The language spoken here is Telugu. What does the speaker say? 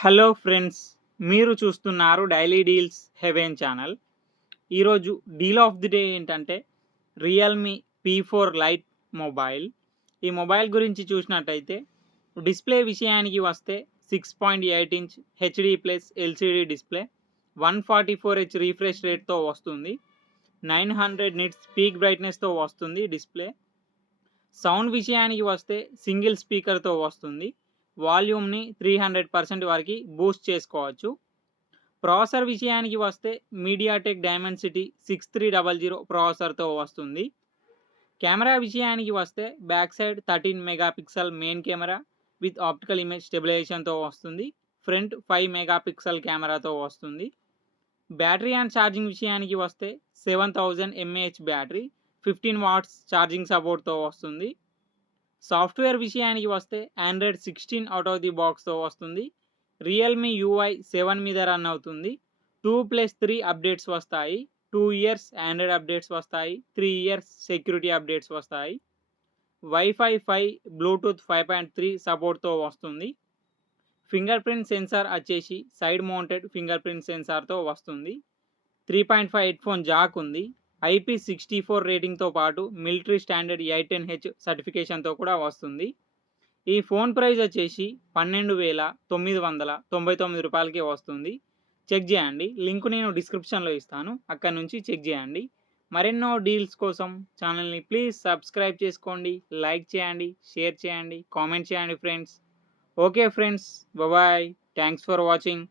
హలో ఫ్రెండ్స్, మీరు చూస్తున్నారు డైలీ డీల్స్ హెవెన్ ఛానల్. ఈరోజు డీల్ ఆఫ్ ది డే ఏంటంటే రియల్‌మీ పీ4 లైట్ మొబైల్. ఈ మొబైల్ గురించి చూసినట్టయితే డిస్‌ప్లే విషయానికి వస్తే 6.8 inch HD plus LCD display, 144 H refresh రేట్‌తో వస్తుంది. 900 నిట్స్ పీక్ బ్రైట్‌నెస్‌తో వస్తుంది డిస్‌ప్లే. సౌండ్ విషయానికి వస్తే సింగిల్ స్పీకర్‌తో వస్తుంది. వాల్యూమ్‌ని 300% వరకు బూస్ట్ చేసుకోవచ్చు. ప్రాసెసర్ విషయానికి వస్తే మీడియాటెక్ డైమెన్సిటీ 6300 ప్రాసెసర్‌తో వస్తుంది. కెమెరా విషయానికి వస్తే back side 13 megapixel main camera with optical image స్టెబిలైజేషన్‌తో వస్తుంది. ఫ్రంట్ 5 మెగాపిక్సెల్ కెమెరాతో వస్తుంది. బ్యాటరీ అండ్ ఛార్జింగ్ విషయానికి వస్తే 7000 ఎంఏహెచ్ బ్యాటరీ, 15 వాట్స్ ఛార్జింగ్ సపోర్ట్‌తో వస్తుంది. సాఫ్ట్వేర్ విషయానికి వస్తే ఆండ్రాయిడ్ 16 అవుట్ ఆఫ్ ది బాక్స్‌తో వస్తుంది. రియల్‌మీ యూఐ 7 మీద రన్ అవుతుంది. 2+3 అప్డేట్స్ వస్తాయి. 2 ఇయర్స్ ఆండ్రాయిడ్ అప్డేట్స్ వస్తాయి. 3 ఇయర్స్ సెక్యూరిటీ అప్డేట్స్ వస్తాయి. వైఫై 5, బ్లూటూత్ 5.3 సపోర్ట్‌తో వస్తుంది. ఫింగర్ ప్రింట్ సెన్సార్ వచ్చేసి సైడ్ మౌంటెడ్ ఫింగర్ ప్రింట్ సెన్సార్‌తో వస్తుంది. 3.5 హెడ్‌ఫోన్ జాక్ ఉంది. IP64 రేటింగ్‌తో పాటు మిలిటరీ స్టాండర్డ్ 810H సర్టిఫికేషన్‌తో కూడా వస్తుంది. ఈ ఫోన్ ప్రైస్ వచ్చేసి రూ. 12,999కే వస్తుంది. చెక్ చేయండి. లింక్ నేను డిస్క్రిప్షన్‌లో ఇస్తాను. అక్కడి నుంచి చెక్ చేయండి. మరెన్నో డీల్స్ కోసం ఛానల్‌ని ప్లీజ్ సబ్స్క్రైబ్ చేసుకోండి, లైక్ చేయండి, షేర్ చేయండి, కామెంట్ చేయండి friends. Okay friends, bye. Thanks for watching.